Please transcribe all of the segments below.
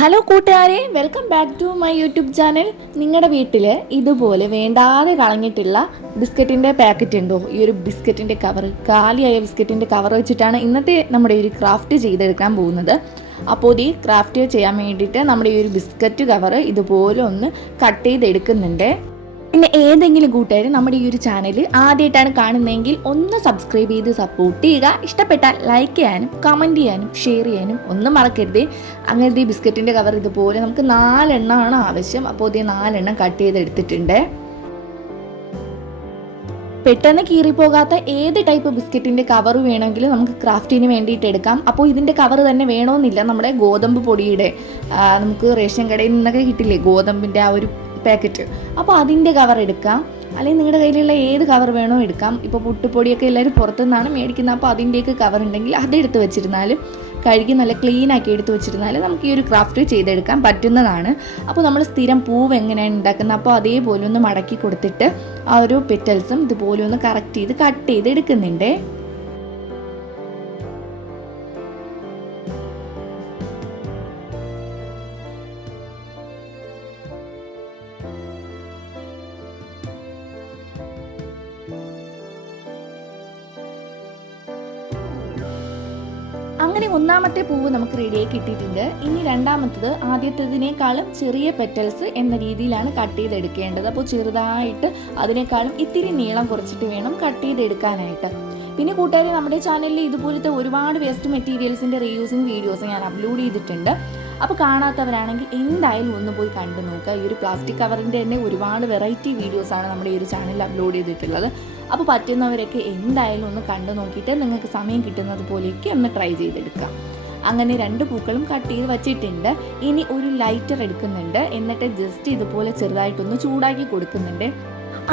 Hello കൂട്ടുകാരെ, welcome back to my YouTube channel. നിങ്ങളുടെ വീട്ടിൽ ഇതുപോലെ വേണ്ടാതെ കളഞ്ഞിട്ടുള്ള ബിസ്ക്കറ്റിൻ്റെ പാക്കറ്റ് ഉണ്ടോ? ഈ ഒരു ബിസ്ക്കറ്റിൻ്റെ കവർ, കാലിയായ ബിസ്ക്കറ്റിൻ്റെ കവർ വെച്ചിട്ടാണ് ഇന്നത്തെ നമ്മുടെ ഒരു ക്രാഫ്റ്റ് ചെയ്തെടുക്കാൻ പോകുന്നത്. അപ്പോൾ ഈ ക്രാഫ്റ്റ് ചെയ്യാൻ വേണ്ടിയിട്ട് നമ്മുടെ ഈ ഒരു ബിസ്ക്കറ്റ് കവർ ഇതുപോലെ ഒന്ന് കട്ട് ചെയ്തെടുക്കുന്നുണ്ട്. പിന്നെ ഏതെങ്കിലും കൂട്ടുകാർ നമ്മുടെ ഈ ഒരു ചാനൽ ആദ്യമായിട്ടാണ് കാണുന്നതെങ്കിൽ ഒന്ന് സബ്സ്ക്രൈബ് ചെയ്ത് സപ്പോർട്ട് ചെയ്യുക. ഇഷ്ടപ്പെട്ടാൽ ലൈക്ക് ചെയ്യാനും കമൻറ്റ് ചെയ്യാനും ഷെയർ ചെയ്യാനും ഒന്നും മറക്കരുത്. അങ്ങനത്തെ ഈ ബിസ്ക്കറ്റിൻ്റെ കവർ ഇതുപോലെ നമുക്ക് 4 എണ്ണമാണ് ആവശ്യം. അപ്പോൾ ഇത് 4 എണ്ണം കട്ട് ചെയ്തെടുത്തിട്ടുണ്ട്. പെട്ടെന്ന് കീറിപ്പോകാത്ത ഏത് ടൈപ്പ് ബിസ്ക്കറ്റിൻ്റെ കവർ വേണമെങ്കിലും നമുക്ക് ക്രാഫ്റ്റിന് വേണ്ടിയിട്ട് എടുക്കാം. അപ്പോൾ ഇതിൻ്റെ കവർ തന്നെ വേണമെന്നില്ല. നമ്മുടെ ഗോതമ്പ് പൊടിയുടെ നമുക്ക് റേഷൻ കടയിൽ നിന്നൊക്കെ കിട്ടില്ലേ ഗോതമ്പിൻ്റെ ആ ഒരു പാക്കറ്റ്, അപ്പോൾ അതിൻ്റെ കവർ എടുക്കാം. അല്ലെങ്കിൽ നിങ്ങളുടെ കയ്യിലുള്ള ഏത് കവർ വേണോ എടുക്കാം. ഇപ്പോൾ പുട്ടുപൊടിയൊക്കെ എല്ലാവരും പുറത്തുനിന്നാണ് മേടിക്കുന്നത്. അപ്പോൾ അതിൻ്റെയൊക്കെ കവർ ഉണ്ടെങ്കിൽ അതെടുത്ത് വെച്ചിരുന്നാൽ, കഴുകി നല്ല ക്ലീൻ ആക്കി എടുത്ത് വെച്ചിരുന്നാൽ നമുക്ക് ഈ ഒരു ക്രാഫ്റ്റ് ചെയ്തെടുക്കാൻ പറ്റുന്നതാണ്. അപ്പോൾ നമ്മൾ സ്ഥിരം പൂവ് എങ്ങനെയാണ് ഉണ്ടാക്കുന്നത്, അപ്പോൾ അതേപോലെ ഒന്ന് മടക്കി കൊടുത്തിട്ട് ആ ഒരു പെറ്റൽസും ഇതുപോലെ ഒന്ന് കറക്റ്റ് ചെയ്ത് കട്ട് ചെയ്ത് എടുക്കുന്നുണ്ട്. അങ്ങനെ ഒന്നാമത്തെ പൂവ് നമുക്ക് റെഡിയാക്കി കിട്ടിയിട്ടുണ്ട്. ഇനി രണ്ടാമത്തത് ആദ്യത്തേതിനേക്കാളും ചെറിയ പെറ്റൽസ് എന്ന രീതിയിലാണ് കട്ട് ചെയ്തെടുക്കേണ്ടത്. അപ്പോൾ ചെറുതായിട്ട് അതിനേക്കാളും ഇത്തിരി നീളം കുറച്ചിട്ട് വേണം കട്ട് ചെയ്തെടുക്കാനായിട്ട്. പിന്നെ കൂട്ടുകാരെ, നമ്മുടെ ചാനലിൽ ഇതുപോലത്തെ ഒരുപാട് വേസ്റ്റ് മെറ്റീരിയൽസിൻ്റെ റീയൂസിങ് വീഡിയോസ് ഞാൻ അപ്ലോഡ് ചെയ്തിട്ടുണ്ട്. അപ്പോൾ കാണാത്തവരാണെങ്കിൽ എന്തായാലും ഒന്ന് പോയി കണ്ടു നോക്കുക. ഈ ഒരു പ്ലാസ്റ്റിക് കവറിൻ്റെ തന്നെ ഒരുപാട് വെറൈറ്റി വീഡിയോസാണ് നമ്മുടെ ഈ ഒരു ചാനലിൽ അപ്ലോഡ് ചെയ്തിട്ടുള്ളത്. അപ്പോൾ പറ്റുന്നവരൊക്കെ എന്തായാലും ഒന്ന് കണ്ടു നോക്കിയിട്ട് നിങ്ങൾക്ക് സമയം കിട്ടുന്നത് പോലെയൊക്കെ ഒന്ന് ട്രൈ ചെയ്തെടുക്കാം. അങ്ങനെ 2 പൂക്കളും കട്ട് ചെയ്ത് വച്ചിട്ടുണ്ട്. ഇനി ഒരു ലൈറ്റർ എടുക്കുന്നുണ്ട്. എന്നിട്ട് ജസ്റ്റ് ഇതുപോലെ ചെറുതായിട്ടൊന്ന് ചൂടാക്കി കൊടുക്കുന്നുണ്ട്.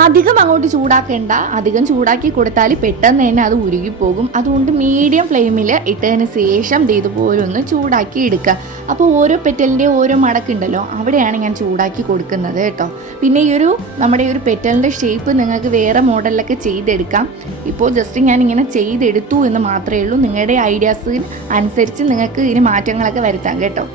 അധികം അങ്ങോട്ട് ചൂടാക്കേണ്ട. അധികം ചൂടാക്കി കൊടുത്താൽ പെട്ടെന്ന് തന്നെ അത് ഉരുകിപ്പോകും. അതുകൊണ്ട് മീഡിയം ഫ്ലെയിമിൽ ഇട്ടതിന് ശേഷം ഇതുപോലെ ഒന്ന് ചൂടാക്കി എടുക്കുക. അപ്പോൾ ഓരോ പെറ്റലിൻ്റെ ഓരോ മടക്കുണ്ടല്ലോ, അവിടെയാണ് ഞാൻ ചൂടാക്കി കൊടുക്കുന്നത് കേട്ടോ. പിന്നെ ഈ ഒരു നമ്മുടെ ഈ ഒരു പെറ്റലിൻ്റെ ഷേപ്പ് നിങ്ങൾക്ക് വേറെ മോഡലിലൊക്കെ ചെയ്തെടുക്കാം. ഇപ്പോൾ ജസ്റ്റ് ഞാൻ ഇങ്ങനെ ചെയ്തെടുത്തു എന്ന് മാത്രമേ ഉള്ളൂ. നിങ്ങളുടെ ഐഡിയാസിന് അനുസരിച്ച് നിങ്ങൾക്ക് ഇതിന് മാറ്റങ്ങളൊക്കെ വരുത്താം കേട്ടോ.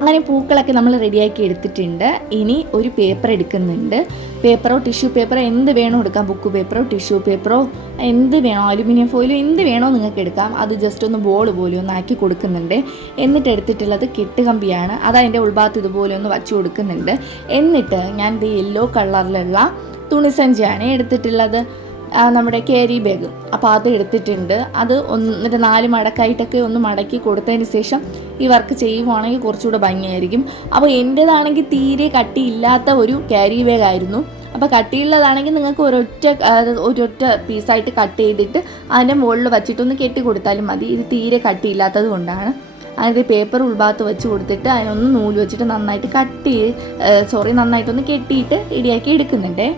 അങ്ങനെ പൂക്കളൊക്കെ നമ്മൾ റെഡിയാക്കി എടുത്തിട്ടുണ്ട്. ഇനി ഒരു പേപ്പർ എടുക്കുന്നുണ്ട്. പേപ്പറോ ടിഷ്യൂ പേപ്പറോ എന്ത് വേണോ എടുക്കാം. ബുക്ക് പേപ്പറോ ടിഷ്യൂ പേപ്പറോ എന്ത് വേണോ, അലുമിനിയം ഫോയിലോ എന്ത് വേണോ നിങ്ങൾക്ക് എടുക്കാം. അത് ജസ്റ്റ് ഒന്ന് ബോൾ പോലെ ഒന്ന് ആക്കി കൊടുക്കുന്നുണ്ട്. എന്നിട്ട് എടുത്തിട്ടുള്ളത് കെട്ടുകമ്പിയാണ്. അത് അതിൻ്റെ ഉൾഭാഗത്ത് ഇതുപോലെ ഒന്ന് വച്ചു കൊടുക്കുന്നുണ്ട്. എന്നിട്ട് ഞാൻ ഇത് യെല്ലോ കളറിലുള്ള തുണിസഞ്ചിയാണ് എടുത്തിട്ടുള്ളത്, നമ്മുടെ ക്യാരി ബാഗ്. അപ്പോൾ അത് എടുത്തിട്ടുണ്ട്. അത് എന്നിട്ട് 4 മടക്കായിട്ടൊക്കെ ഒന്ന് മടക്കി കൊടുത്തതിന് ശേഷം ഈ വർക്ക് ചെയ്യുവാണെങ്കിൽ കുറച്ചുകൂടെ ഭംഗിയായിരിക്കും. അപ്പോൾ എൻ്റേതാണെങ്കിൽ തീരെ കട്ടിയില്ലാത്ത ഒരു ക്യാരി ബാഗ് ആയിരുന്നു. അപ്പോൾ കട്ടിയുള്ളതാണെങ്കിൽ നിങ്ങൾക്ക് ഒരൊറ്റ പീസായിട്ട് കട്ട് ചെയ്തിട്ട് അതിൻ്റെ മുകളിൽ വച്ചിട്ടൊന്ന് കെട്ടി കൊടുത്താലും മതി. ഇത് തീരെ കട്ടിയില്ലാത്തത് കൊണ്ടാണ്. അതിൻ്റെ പേപ്പർ ഉൾഭാഗത്ത് വെച്ച് കൊടുത്തിട്ട് അതിനൊന്ന് നൂല് വെച്ചിട്ട് നന്നായിട്ടൊന്ന് കെട്ടിയിട്ട് റെഡിയാക്കി എടുക്കുന്നുണ്ടേ.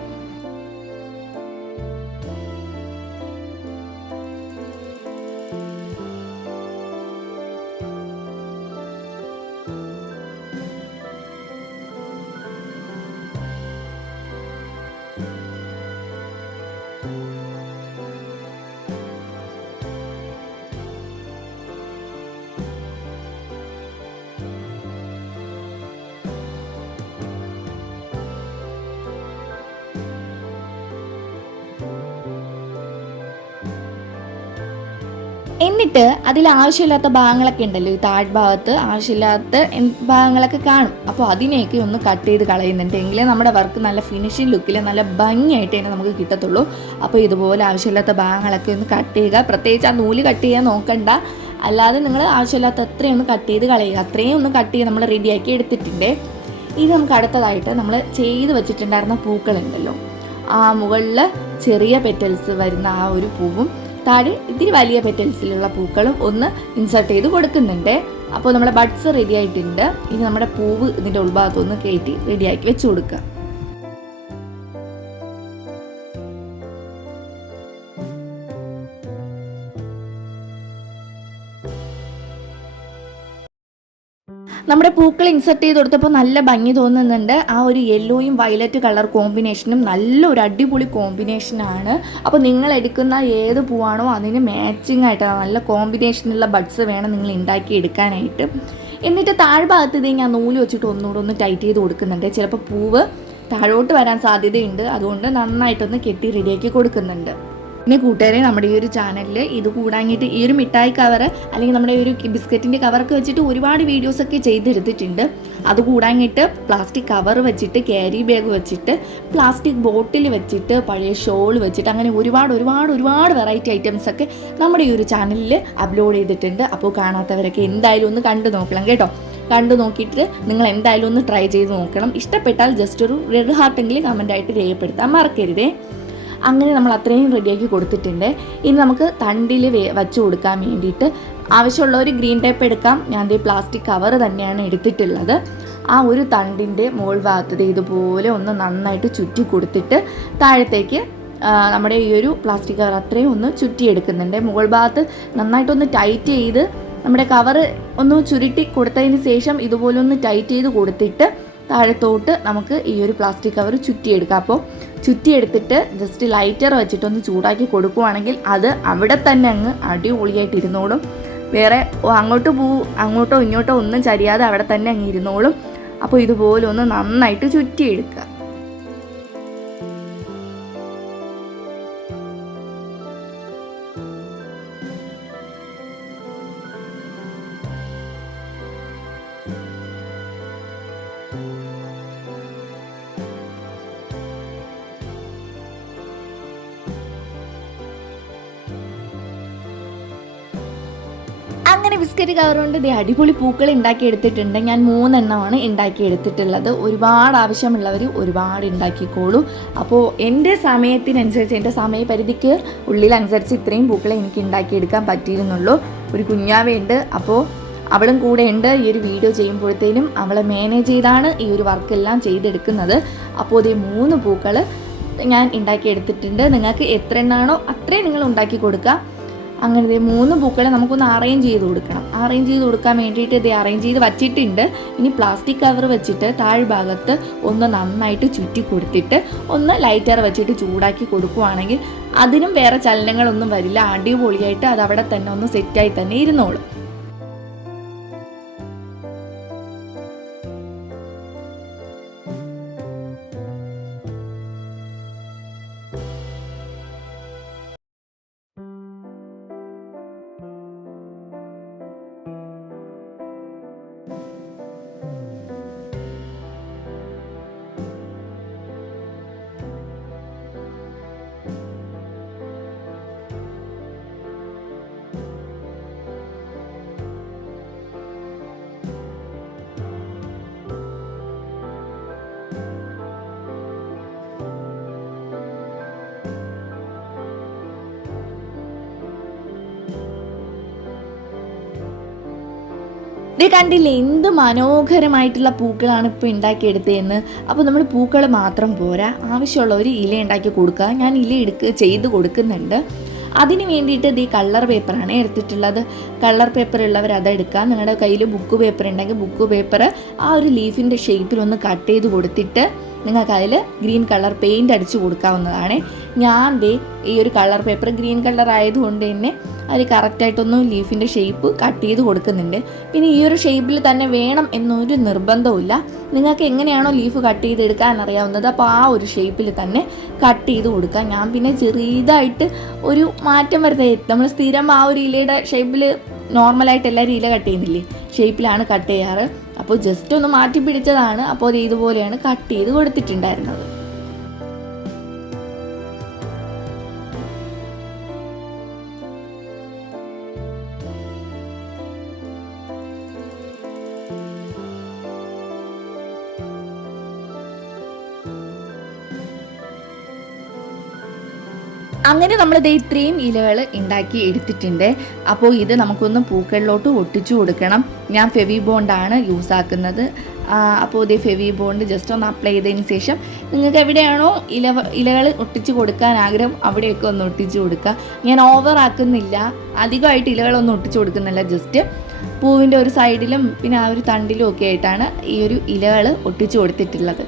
എന്നിട്ട് അതിൽ ആവശ്യമില്ലാത്ത ഭാഗങ്ങളൊക്കെ ഉണ്ടല്ലോ, ഈ താഴ്ഭാഗത്ത് ആവശ്യമില്ലാത്ത ഭാഗങ്ങളൊക്കെ കാണും. അപ്പോൾ അതിനെയൊക്കെ ഒന്ന് കട്ട് ചെയ്ത് കളയുന്നുണ്ട്. എങ്കിലേ നമ്മുടെ വർക്ക് നല്ല ഫിനിഷിംഗ് ലുക്കിൽ നല്ല ഭംഗിയായിട്ട് തന്നെ നമുക്ക് കിട്ടത്തുള്ളൂ. അപ്പോൾ ഇതുപോലെ ആവശ്യമില്ലാത്ത ഭാഗങ്ങളൊക്കെ ഒന്ന് കട്ട് ചെയ്യുക. പ്രത്യേകിച്ച് ആ നൂല് കട്ട് ചെയ്യാൻ നോക്കണ്ട, അല്ലാതെ നിങ്ങൾ ആവശ്യമില്ലാത്ത അത്രയും ഒന്ന് കട്ട് ചെയ്ത് കളയുക. അത്രയും ഒന്ന് കട്ട് ചെയ്ത് നമ്മൾ റെഡിയാക്കി എടുത്തിട്ടുണ്ട്. ഇത് നമുക്ക് അടുത്തതായിട്ട് നമ്മൾ ചെയ്ത് വെച്ചിട്ടുണ്ടായിരുന്ന പൂക്കളുണ്ടല്ലോ, ആ മുകളിൽ ചെറിയ പെറ്റൽസ് വരുന്ന ആ ഒരു പൂവും താഴെ ഇത്തിരി വലിയ പെറ്റൽസിലുള്ള പൂക്കളും ഒന്ന് ഇൻസേർട്ട് ചെയ്ത് കൊടുക്കുന്നുണ്ട്. അപ്പോൾ നമ്മുടെ ബഡ്സ് റെഡി ആയിട്ടുണ്ട്. ഇനി നമ്മുടെ പൂവ് ഇതിൻ്റെ ഉൾഭാഗത്തൊന്ന് കയറ്റി റെഡിയാക്കി വെച്ച് കൊടുക്കുക. നമ്മുടെ പൂക്കൾ ഇൻസെർട്ട് ചെയ്ത് കൊടുത്തപ്പോൾ നല്ല ഭംഗി തോന്നുന്നുണ്ട്. ആ ഒരു യെല്ലോയും വയലറ്റ് കളർ കോമ്പിനേഷനും നല്ലൊരു അടിപൊളി കോമ്പിനേഷനാണ്. അപ്പോൾ നിങ്ങൾ എടുക്കുന്ന ഏത് പൂവാണോ അതിന് മാച്ചിങ് ആയിട്ട് നല്ല കോമ്പിനേഷനുള്ള ബഡ്സ് വേണം നിങ്ങൾ ഉണ്ടാക്കി എടുക്കാനായിട്ട്. എന്നിട്ട് താഴ്ഭാഗത്ത് ഇത് ഞാൻ നൂല് വെച്ചിട്ട് ഒന്നുകൂടെ ഒന്ന് ടൈറ്റ് ചെയ്ത് കൊടുക്കുന്നുണ്ട്. ചിലപ്പോൾ പൂവ് താഴോട്ട് വരാൻ സാധ്യതയുണ്ട്, അതുകൊണ്ട് നന്നായിട്ടൊന്ന് കെട്ടി റെഡിയാക്കി കൊടുക്കുന്നുണ്ട്. പിന്നെ കൂട്ടുകാരെ, നമ്മുടെ ഈ ഒരു ചാനലിൽ ഇത് കൂടാങ്ങിയിട്ട് ഈ ഒരു മിഠായി കവർ അല്ലെങ്കിൽ നമ്മുടെ ഈ ഒരു ബിസ്ക്കറ്റിൻ്റെ കവറൊക്കെ വെച്ചിട്ട് ഒരുപാട് വീഡിയോസൊക്കെ ചെയ്തെടുത്തിട്ടുണ്ട്. അത് കൂടാങ്ങിയിട്ട് പ്ലാസ്റ്റിക് കവർ വെച്ചിട്ട്, ക്യാരി ബാഗ് വെച്ചിട്ട്, പ്ലാസ്റ്റിക് ബോട്ടിൽ വെച്ചിട്ട്, പഴയ ഷോൾ വെച്ചിട്ട്, അങ്ങനെ ഒരുപാട് വെറൈറ്റി ഐറ്റംസൊക്കെ നമ്മുടെ ഈ ഒരു ചാനലിൽ അപ്ലോഡ് ചെയ്തിട്ടുണ്ട്. അപ്പോൾ കാണാത്തവരൊക്കെ എന്തായാലും ഒന്ന് കണ്ടു നോക്കണം കേട്ടോ. കണ്ടു നോക്കിയിട്ട് നിങ്ങൾ എന്തായാലും ഒന്ന് ട്രൈ ചെയ്ത് നോക്കണം. ഇഷ്ടപ്പെട്ടാൽ ജസ്റ്റ് ഒരു റെഡ് ഹാർട്ടെങ്കിലും കമൻ്റായിട്ട് രേഖപ്പെടുത്താൻ മറക്കരുതേ. അങ്ങനെ നമ്മൾ അത്രയും റെഡിയാക്കി കൊടുത്തിട്ടുണ്ട്. ഇനി നമുക്ക് തണ്ടിൽ വച്ച് കൊടുക്കാൻ വേണ്ടിയിട്ട് ആവശ്യമുള്ള ഒരു ഗ്രീൻ ടേപ്പ് എടുക്കാം. ഞാൻ ദേ പ്ലാസ്റ്റിക് കവർ തന്നെയാണ് എടുത്തിട്ടുള്ളത്. ആ ഒരു തണ്ടിൻ്റെ മുകൾ ഭാഗത്ത് ഇതുപോലെ ഒന്ന് നന്നായിട്ട് ചുറ്റി കൊടുത്തിട്ട് താഴത്തേക്ക് നമ്മുടെ ഈ ഒരു പ്ലാസ്റ്റിക് കവർ അത്രയും ഒന്ന് ചുറ്റിയെടുക്കുന്നുണ്ട്. മുകൾ ഭാഗത്ത് നന്നായിട്ടൊന്ന് ടൈറ്റ് ചെയ്ത് നമ്മുടെ കവർ ഒന്ന് ചുരുട്ടി കൊടുത്തതിന് ശേഷം ഇതുപോലെ ഒന്ന് ടൈറ്റ് ചെയ്ത് കൊടുത്തിട്ട് താഴത്തോട്ട് നമുക്ക് ഈ ഒരു പ്ലാസ്റ്റിക് കവർ ചുറ്റിയെടുക്കാം. അപ്പോൾ ചുറ്റിയെടുത്തിട്ട് ജസ്റ്റ് ലൈറ്റർ വെച്ചിട്ടൊന്ന് ചൂടാക്കി കൊടുക്കുവാണെങ്കിൽ അത് അവിടെ തന്നെ അങ്ങ് അടിപൊളിയായിട്ട് ഇരുന്നോളും. വേറെ അങ്ങോട്ടോ ഇങ്ങോട്ടോ ഒന്നും ചരിയാതെ അവിടെ തന്നെ അങ്ങ് ഇരുന്നോളും. അപ്പോൾ ഇതുപോലെ ഒന്ന് നന്നായിട്ട് ചുറ്റിയെടുക്കുക. അങ്ങനെ ബിസ്ക്കറ്റ് കവർ കൊണ്ട് ഇത് അടിപൊളി പൂക്കൾ ഉണ്ടാക്കി എടുത്തിട്ടുണ്ട്. ഞാൻ 3 എണ്ണമാണ് ഉണ്ടാക്കി എടുത്തിട്ടുള്ളത്. ഒരുപാട് ആവശ്യമുള്ളവർ ഒരുപാട് ഉണ്ടാക്കിക്കോളൂ. അപ്പോൾ എൻ്റെ സമയത്തിനനുസരിച്ച്, എൻ്റെ സമയപരിധിക്ക് ഉള്ളിലനുസരിച്ച് ഇത്രയും പൂക്കളെ എനിക്ക് ഉണ്ടാക്കിയെടുക്കാൻ പറ്റിയിരുന്നുള്ളൂ. ഒരു കുഞ്ഞാവയുണ്ട്, അപ്പോൾ അവളും കൂടെ ഉണ്ട്. ഈ ഒരു വീഡിയോ ചെയ്യുമ്പോഴത്തേനും അവളെ മാനേജ് ചെയ്താണ് ഈ ഒരു വർക്കെല്ലാം ചെയ്തെടുക്കുന്നത്. അപ്പോൾ ഇത് 3 പൂക്കൾ ഞാൻ ഉണ്ടാക്കിയെടുത്തിട്ടുണ്ട്. നിങ്ങൾക്ക് എത്ര എണ്ണാണോ അത്രയും നിങ്ങൾ ഉണ്ടാക്കി കൊടുക്കുക. അങ്ങനെ 3 പൂക്കളെ നമുക്കൊന്ന് അറേഞ്ച് ചെയ്ത് കൊടുക്കണം. അറേഞ്ച് ചെയ്ത് കൊടുക്കാൻ വേണ്ടിയിട്ട് ഇത് അറേഞ്ച് ചെയ്ത് വച്ചിട്ടുണ്ട്. ഇനി പ്ലാസ്റ്റിക് കവർ വെച്ചിട്ട് താഴ്ഭാഗത്ത് ഒന്ന് നന്നായിട്ട് ചുറ്റി കൊടുത്തിട്ട് ഒന്ന് ലൈറ്റർ വെച്ചിട്ട് ചൂടാക്കി കൊടുക്കുവാണെങ്കിൽ അതിനും വേറെ ചലനങ്ങളൊന്നും വരില്ല. അടിപൊളിയായിട്ട് അത് അവിടെ തന്നെ ഒന്ന് സെറ്റായി തന്നെ ഇരുന്നോളും. ഇത് കണ്ടില്ലേ എന്ത് മനോഹരമായിട്ടുള്ള പൂക്കളാണ് ഇപ്പോൾ ഉണ്ടാക്കിയെടുത്തതെന്ന്. അപ്പോൾ നമ്മൾ പൂക്കൾ മാത്രം പോരാ, ആവശ്യമുള്ളവർ ഇല ഉണ്ടാക്കി കൊടുക്കുക. ഞാൻ ഇല ചെയ്ത് കൊടുക്കുന്നുണ്ട്. അതിന് വേണ്ടിയിട്ട് ഈ കളർ പേപ്പറാണ് എടുത്തിട്ടുള്ളത്. കളർ പേപ്പർ ഉള്ളവർ അതെടുക്കുക. നിങ്ങളുടെ കയ്യിൽ ബുക്ക് പേപ്പർ ഉണ്ടെങ്കിൽ ബുക്ക് പേപ്പർ ആ ഒരു ലീഫിൻ്റെ ഷേപ്പിലൊന്ന് കട്ട് ചെയ്ത് കൊടുത്തിട്ട് നിങ്ങൾക്ക് അതിൽ ഗ്രീൻ കളർ പെയിൻറ്റ് അടിച്ച് കൊടുക്കാവുന്നതാണ്. ഞാൻ ഈ ഒരു കളർ പേപ്പർ ഗ്രീൻ കളർ ആയതുകൊണ്ട് തന്നെ അതിൽ കറക്റ്റായിട്ടൊന്നും ലീഫിൻ്റെ ഷേപ്പ് കട്ട് ചെയ്ത് കൊടുക്കുന്നുണ്ട്. പിന്നെ ഈ ഒരു ഷേപ്പിൽ തന്നെ വേണം എന്നൊരു നിർബന്ധമില്ല. നിങ്ങൾക്ക് എങ്ങനെയാണോ ലീഫ് കട്ട് ചെയ്തെടുക്കാൻ അറിയാവുന്നത് അപ്പോൾ ആ ഒരു ഷേപ്പിൽ തന്നെ കട്ട് ചെയ്ത് കൊടുക്കുക. ഞാൻ പിന്നെ ചെറിയതായിട്ട് ഒരു മാറ്റം വരുത്തേ, നമ്മൾ സ്ഥിരം ആ ഒരു ഇലയുടെ ഷേപ്പിൽ നോർമലായിട്ട് എല്ലാവരും ഇല കട്ട് ചെയ്യുന്നില്ലേ, ഷേപ്പിലാണ് കട്ട് ചെയ്യാറ്. അപ്പോൾ ജസ്റ്റ് ഒന്ന് മാറ്റി പിടിച്ചതാണ്. അപ്പോൾ അത് ഇതുപോലെയാണ് കട്ട് ചെയ്ത് കൊടുത്തിട്ടുണ്ടായിരുന്നത്. അങ്ങനെ നമ്മളിത് ഇത്രയും ഇലകൾ ഉണ്ടാക്കി എടുത്തിട്ടുണ്ട്. അപ്പോൾ ഇത് നമുക്കൊന്ന് പൂക്കളിലോട്ട് ഒട്ടിച്ചു കൊടുക്കണം. ഞാൻ ഫെവി ബോണ്ടാണ് യൂസ് ആക്കുന്നത്. അപ്പോൾ ഇത് ഫെവി ബോണ്ട് ജസ്റ്റ് ഒന്ന് അപ്ലൈ ചെയ്തതിന് ശേഷം നിങ്ങൾക്ക് എവിടെയാണോ ഇലകൾ ഒട്ടിച്ചു കൊടുക്കാൻ ആഗ്രഹം അവിടെയൊക്കെ ഒന്ന് ഒട്ടിച്ചു കൊടുക്കുക. ഞാൻ ഓവർ ആക്കുന്നില്ല, അധികമായിട്ട് ഇലകളൊന്നും ഒട്ടിച്ചു കൊടുക്കുന്നില്ല. ജസ്റ്റ് പൂവിൻ്റെ ഒരു സൈഡിലും പിന്നെ ആ ഒരു തണ്ടിലും ഒക്കെ ആയിട്ടാണ് ഈ ഒരു ഇലകൾ ഒട്ടിച്ചു കൊടുത്തിട്ടുള്ളത്.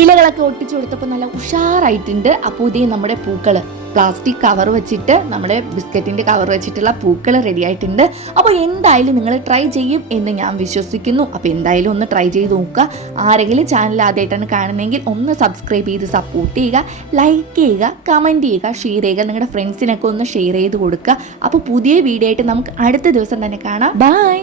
ഇലകളൊക്കെ ഒട്ടിച്ചു കൊടുത്തപ്പോൾ നല്ല ഉഷാറായിട്ടുണ്ട്. അപ്പോൾ ഇതേ നമ്മുടെ പൂക്കൾ പ്ലാസ്റ്റിക് കവർ വെച്ചിട്ട്, നമ്മുടെ ബിസ്ക്കറ്റിൻ്റെ കവർ വെച്ചിട്ടുള്ള പൂക്കൾ റെഡി ആയിട്ടുണ്ട്. അപ്പോൾ എന്തായാലും നിങ്ങൾ ട്രൈ ചെയ്യും എന്ന് ഞാൻ വിശ്വസിക്കുന്നു. അപ്പോൾ എന്തായാലും ഒന്ന് ട്രൈ ചെയ്ത് നോക്കുക. ആരെങ്കിലും ചാനൽ ആദ്യമായിട്ടാണ് കാണുന്നതെങ്കിൽ ഒന്ന് സബ്സ്ക്രൈബ് ചെയ്ത് സപ്പോർട്ട് ചെയ്യുക, ലൈക്ക് ചെയ്യുക, കമൻറ്റ് ചെയ്യുക, ഷെയർ ചെയ്യുക. നിങ്ങളുടെ ഫ്രണ്ട്സിനൊക്കെ ഒന്ന് ഷെയർ ചെയ്ത് കൊടുക്കുക. അപ്പോൾ പുതിയ വീഡിയോ ആയിട്ട് നമുക്ക് അടുത്ത ദിവസം തന്നെ കാണാം. ബൈ.